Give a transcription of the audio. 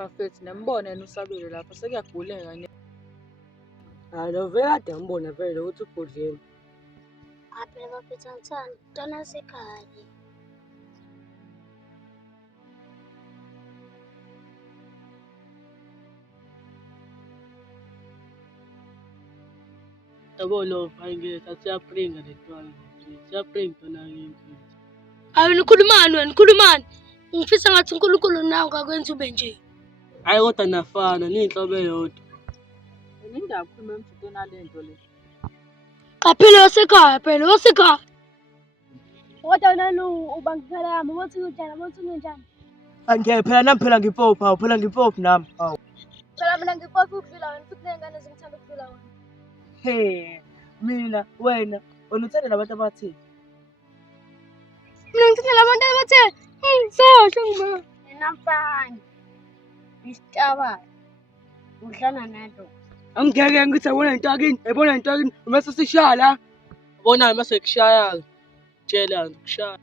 Bafethu nembone yena usabile lapha sekuyaguleka ne. Hayi lo vele kade ngibona vele ukuthi ubhodleni. Phela bafethu angithandi ntwana sekhaya. Yabo lo ayingeke siyapringa le ntwana. Siyapringa ntwana yini. Hayi nikhulumani wena, nikhulumani. Ngifisa ngathi uNkulunkulu nawe ngakwenza ube nje. Hayi kodwa nafana niyinhlobo eyodwa. Indaba khuluma emjotweni alento le. Phela wasekhaya. Kodwa nalo ubangikhala yami, uthi unjani? Angeke phela nami phela ngipopha, phela ngipopha nami. Hawu. Phela mina ngiphofu ukudlula wena, futhi nengane zingithanda ukudlula wena. He, mina wena uthanda nabantu abathini? Mina ngithanda labantu abathe, sasho ngima. Mina mfana. Isitaba. Udlana nato. Angeke ngithi yabona into yakini, yabona into yakini, mase sishaya la. Bona mase kushaya. Tshela ngikushaya.